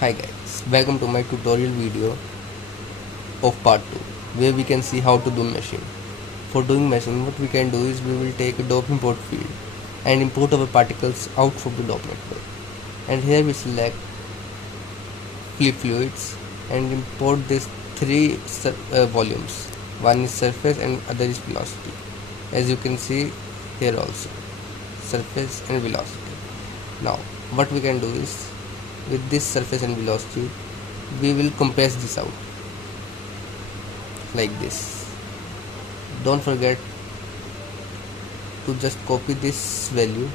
Hi guys, welcome to my tutorial video of part 2 where we can see how to do meshing. For doing meshing, what we can do is we will take a DOP import field and import our particles out from the DOP network. And here we select flip fluids and import these three volumes. One is surface and other is velocity. As you can see here also, surface and velocity. Now what we can do is with this surface and velocity we will compress this out like this. Don't forget to just copy this value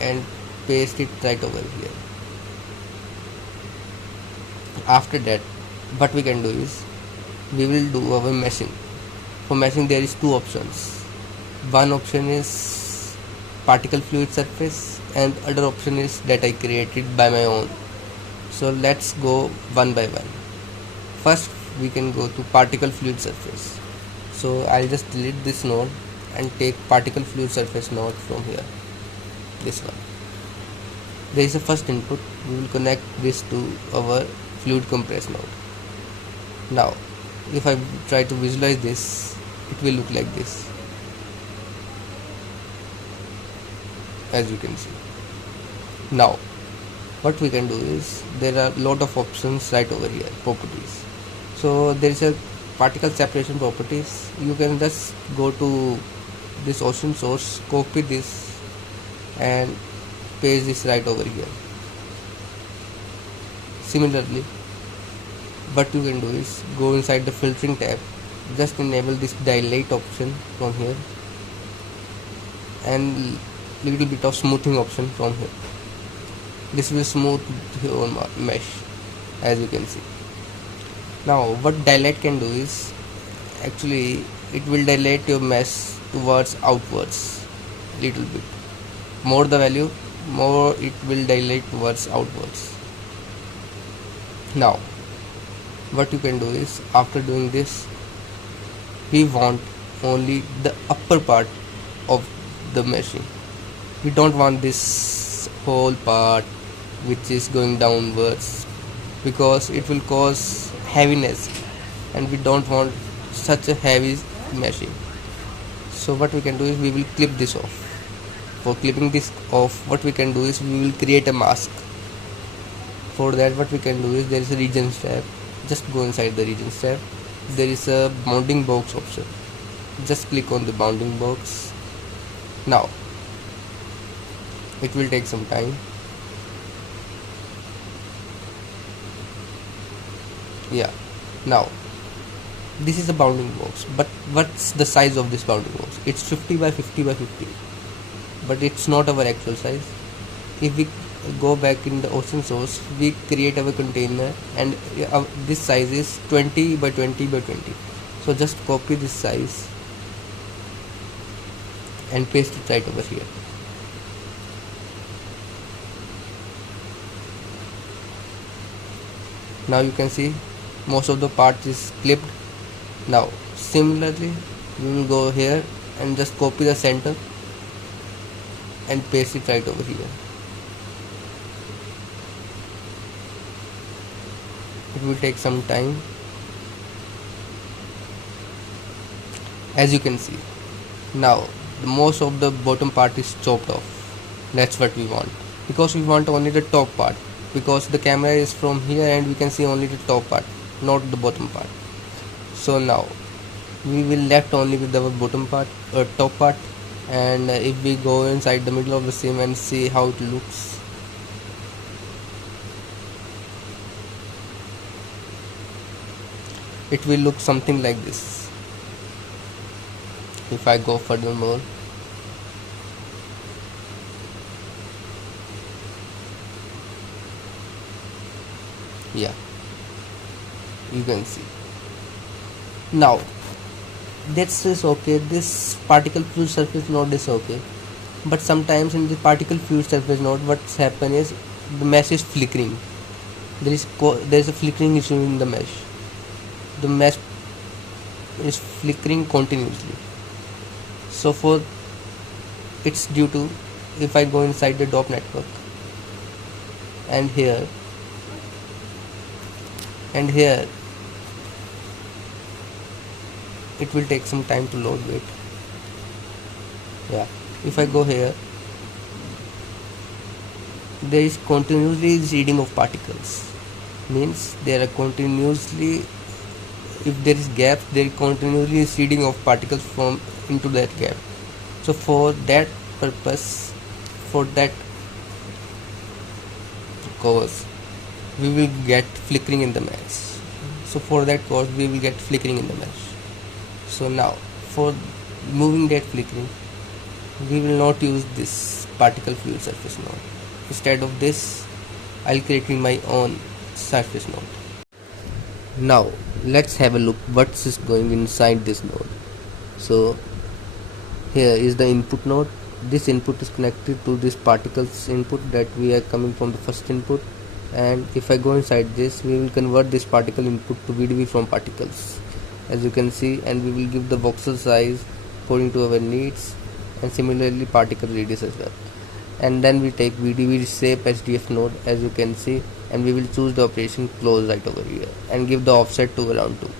and paste it right over here. After that, what we can do is we will do our meshing. For meshing there is two options. One option is particle fluid surface and other option is that I created by my own. So let's go one by one. First we can go to particle fluid surface. So I'll just delete this node and take particle fluid surface node from here, this one. There is a first input. We will connect this to our fluid compress node. Now if I try to visualize this, it will look like this, as you can see. Now what we can do is there are a lot of options right over here, properties. So there is a particle separation properties. You can just go to this ocean source, copy this and paste this right over here. Similarly, what you can do is go inside the filtering tab, just enable this dilate option from here and little bit of smoothing option from here. This will smooth your mesh, as you can see. Now what dilate can do is actually it will dilate your mesh towards outwards little bit. More the value, more it will dilate towards outwards. Now what you can do is after doing this, we want only the upper part of the meshing. We don't want this whole part which is going downwards, because it will cause heaviness and we don't want such a heavy meshing. So what we can do is we will clip this off. For clipping this off, what we can do is we will create a mask. For that what we can do is there is a regions tab. Just go inside the regions tab. There is a bounding box option. Just click on the bounding box. Now it will take some time. Yeah, now this is a bounding box, but what's the size of this bounding box? It's 50 by 50 by 50, but it's not our actual size. If we go back in the ocean source, we create our container and this size is 20 by 20 by 20. So just copy this size and paste it right over here. Now you can see most of the part is clipped. Now similarly we will go here and just copy the center and paste it right over here. It will take some time. As you can see, now most of the bottom part is chopped off. That's what we want, because we want only the top part, because the camera is from here and we can see only the top part, not the bottom part. So now we will left only with our bottom part or top part, and if we go inside the middle of the seam and see how it looks, it will look something like this. If I go furthermore, yeah, you can see. Now this is okay, this particle fluid surface node is okay, but sometimes in the particle fluid surface node what's happen is the mesh is flickering. There is a flickering issue in the mesh. The mesh is flickering continuously. So for it's due to, if I go inside the DOP network and here and here. It will take some time to load. Wait. Yeah, if I go here, there is continuously seeding of particles, means there are continuously, if there is gap, there is continuously seeding of particles from into that gap. So for that purpose, for that cause, we will get flickering in the mesh. So for that cause, we will get flickering in the mesh. So now for moving that flickering, we will not use this particle fluid surface node. Instead of this, I'll create my own surface node. Now let's have a look what is going inside this node. So here is the input node. This input is connected to this particles input that we are coming from the first input, and if I go inside this, we will convert this particle input to VDB from particles, as you can see, and we will give the voxel size according to our needs, and similarly particle radius as well. And then we take VDB shape HDF node, as you can see, and we will choose the operation close right over here and give the offset to around 2.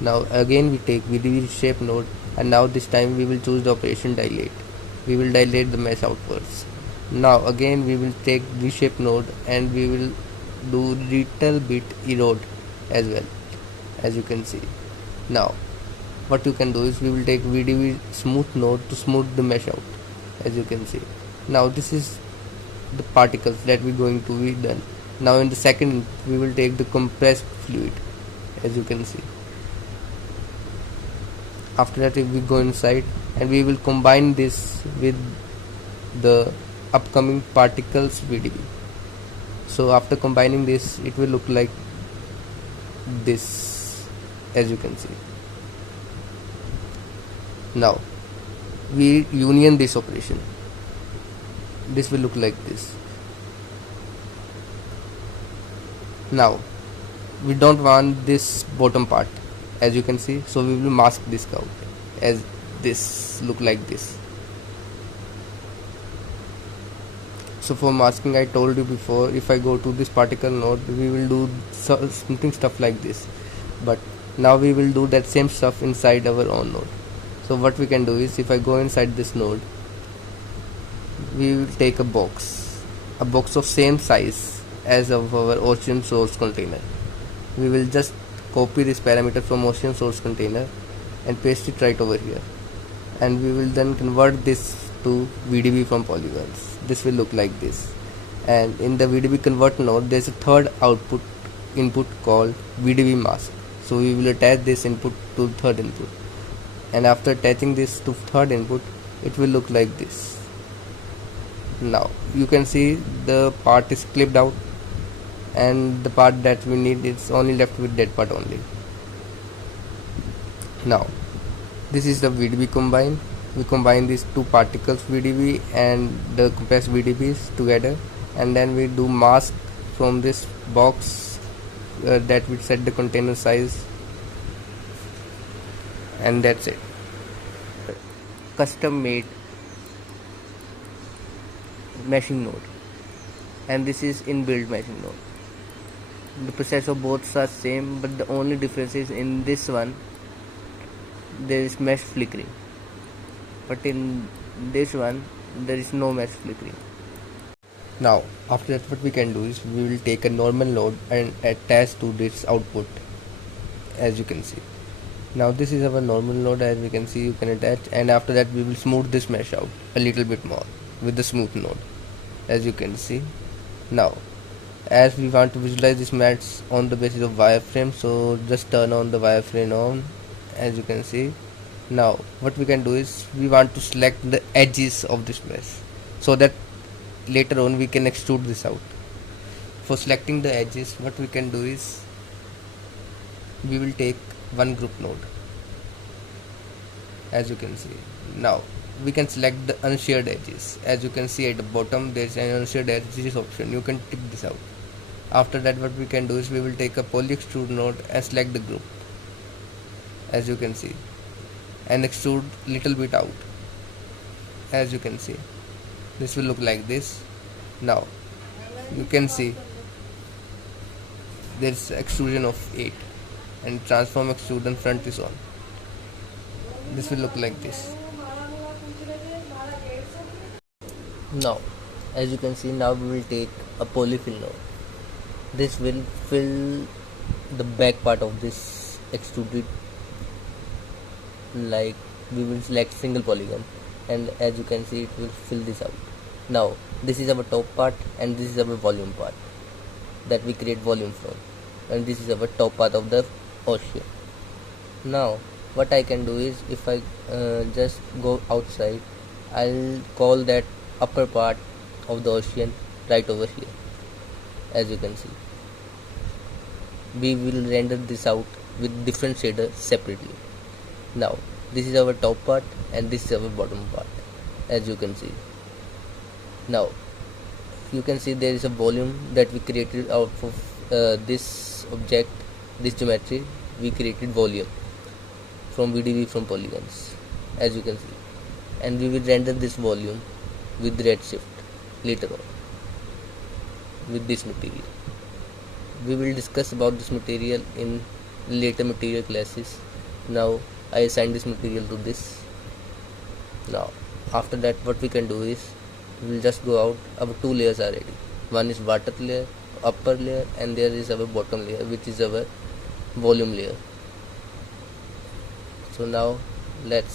Now again we take VDB shape node, and now this time we will choose the operation dilate. We will dilate the mesh outwards. Now again we will take V shape node, and we will do little bit erode as well, as you can see. Now what you can do is we will take VDB smooth node to smooth the mesh out, as you can see. Now this is the particles that we're going to be done. Now in the second we will take the compressed fluid, as you can see. After that we go inside, and we will combine this with the upcoming particles VDB. So after combining this, it will look like this, as you can see. Now we union this operation. This will look like this. Now we don't want this bottom part, as you can see, so we will mask this out as this look like this. So for masking, I told you before, if I go to this particle node, we will do something stuff like this, but now we will do that same stuff inside our own node. So what we can do is, if I go inside this node, we will take a box of same size as of our ocean source container. We will just copy this parameter from ocean source container and paste it right over here, and we will then convert this to VDB from polygons. This will look like this, and in the VDB convert node there is a third input called VDB mask. So we will attach this input to third input, and after attaching this to third input, it will look like this. Now you can see the part is clipped out, and the part that we need is only left with that part only. Now this is the VDB combine. We combine these two particles VDB and the compressed VDBs together, and then we do mask from this box that we set the container size, and that's it. Custom made meshing node, and this is inbuilt meshing node. The process of both are same, but the only difference is in this one there is mesh flickering, but in this one there is no mesh flickering. Now after that, what we can do is we will take a normal node and attach to this output, as you can see. Now this is our normal node, as we can see, you can attach, and after that we will smooth this mesh out a little bit more with the smooth node, as you can see. Now as we want to visualize this mesh on the basis of wireframe, so just turn on the wireframe on, as you can see. Now what we can do is we want to select the edges of this mesh, so that later on we can extrude this out. For selecting the edges, what we can do is we will take one group node, as you can see. Now we can select the unshared edges. As you can see at the bottom, there is an unshared edges option. You can tick this out. After that, what we can do is we will take a poly extrude node and select the group, as you can see, and extrude little bit out, as you can see. This will look like this. Now You can see there's extrusion of 8 and transform extrusion front is on. This will look like this. Now, as you can see, now we will take a polyfill node. This will fill the back part of this extruded, like we will select single polygon, and as you can see it will fill this out. Now this is our top part and this is our volume part that we create volume from, and this is our top part of the ocean. Now what I can do is, if I just go outside, I'll call that upper part of the ocean right over here. As you can see, we will render this out with different shaders separately. Now this is our top part and this is our bottom part, as you can see. Now you can see there is a volume that we created out of this object, this geometry. We created volume from VDV from polygons, as you can see, and we will render this volume with Redshift later on with this material. We will discuss about this material in later material classes. Now I assign this material to this. Now after that, what we can do is, we will just go out. Our two layers are ready. One is water layer, upper layer, and there is our bottom layer, which is our volume layer. So now let's